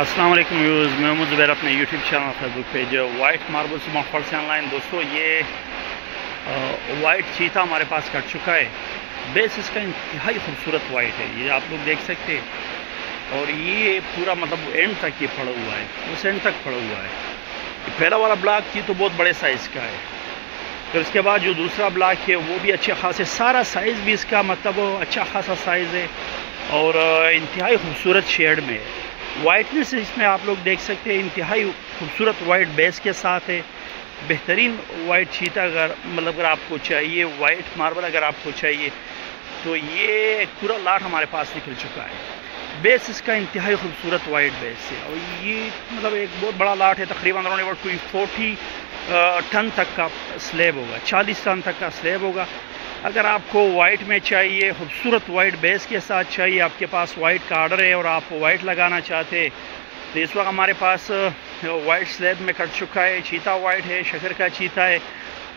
अस्सलाम वालेकुम व्यूज़, मैं मोहम्मद ज़ुबैर अपने YouTube channel Facebook page white marble smartphone से ऑनलाइन। दोस्तों ये वाइट चीता हमारे पास कट चुका है। बेस इसका इंतहाई खूबसूरत वाइट है, ये आप लोग देख सकते हैं। और ये पूरा मतलब एंड तक ये पड़ा हुआ है, उस एंड तक पड़ा हुआ है। पहला वाला ब्लॉक थी तो बहुत बड़े साइज़ का है, फिर उसके बाद जो दूसरा ब्लॉक है वो भी अच्छे खासे, सारा साइज़ भी इसका मतलब अच्छा खासा साइज़ है और इंतहाई खूबसूरत शेड में है। वाइटनेस इसमें आप लोग देख सकते हैं, इंतहाई खूबसूरत वाइट बेस के साथ है। बेहतरीन वाइट चीता अगर आपको चाहिए, वाइट मार्बल अगर आपको चाहिए तो ये पूरा लाट हमारे पास निकल चुका है। बेस इसका इंतहाई खूबसूरत वाइट बेस है और ये मतलब एक बहुत बड़ा लाट है। तकरीबन अराउंड अबाउट 40 टन तक का स्लैब होगा, 40 टन तक का स्लैब होगा। अगर आपको वाइट में चाहिए, खूबसूरत वाइट बेस के साथ चाहिए, आपके पास वाइट का आर्डर है और आप वाइट लगाना चाहते हैं तो इस वक्त हमारे पास वाइट स्लैब में कट चुका है। चीता वाइट है, शकर का चीता है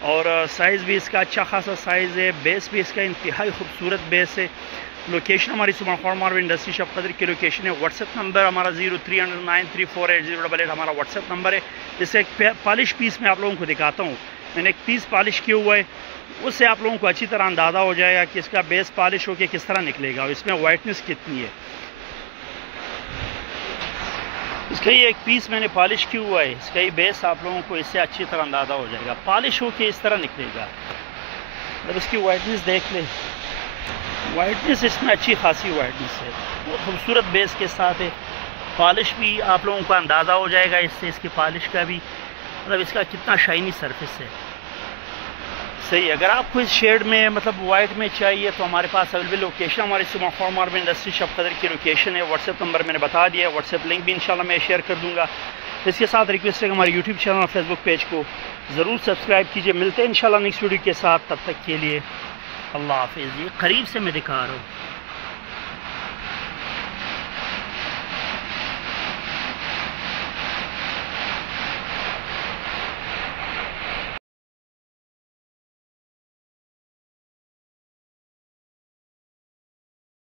और साइज़ भी इसका अच्छा खासा साइज़ है। बेस भी इसका इंतहाई खूबसूरत बेस है। लोकेशन हमारी स्मार्टफोन मार्बल इंडस्ट्री शॉप कदर की लोकेशन है। व्हाट्सएप नंबर हमारा 0309348088 हमारा व्हाट्सएप नंबर है। जैसे एक पॉलिश पीस में आप लोगों को दिखाता हूँ, मैंने एक पीस पॉलिश किया हुआ है, उससे आप लोगों को अच्छी तरह अंदाज़ा हो जाएगा कि इसका बेस पॉलिश होकर किस तरह निकलेगा और इसमें वाइटनेस कितनी है। इसका ये एक पीस मैंने पॉलिश किया हुआ है, इसका ये बेस आप लोगों को इससे अच्छी तरह अंदाज़ा हो जाएगा। पॉलिश होकर इस तरह निकलेगा। जब इसकी वाइटनेस देख ले, वाइटनेस इसमें अच्छी खासी वाइटनेस है, बहुत खूबसूरत बेस के साथ है। पॉलिश भी आप लोगों को अंदाज़ा हो जाएगा इससे, इसकी पॉलिश का भी मतलब इसका कितना शाइनी सरफेस है। सही, अगर आपको इस शेड में मतलब वाइट में चाहिए तो हमारे पास अवेलेबल लोकेशन हमारी स्मार्टफोन मार्बल इंडस्ट्री शॉप कदर की लोकेशन है। व्हाट्सएप नंबर मैंने बता दिया है, व्हाट्सएप लिंक भी इंशाल्लाह मैं शेयर कर दूंगा। इसके साथ रिक्वेस्ट है कि हमारे यूट्यूब चैनल और फेसबुक पेज को ज़रूर सब्सक्राइब कीजिए। मिलते हैं इंशाल्लाह नेक्स्ट वीडियो के साथ, तब तक के लिए अल्लाह हाफिज़। ये करीब से मैं दिखा रहा हूँ।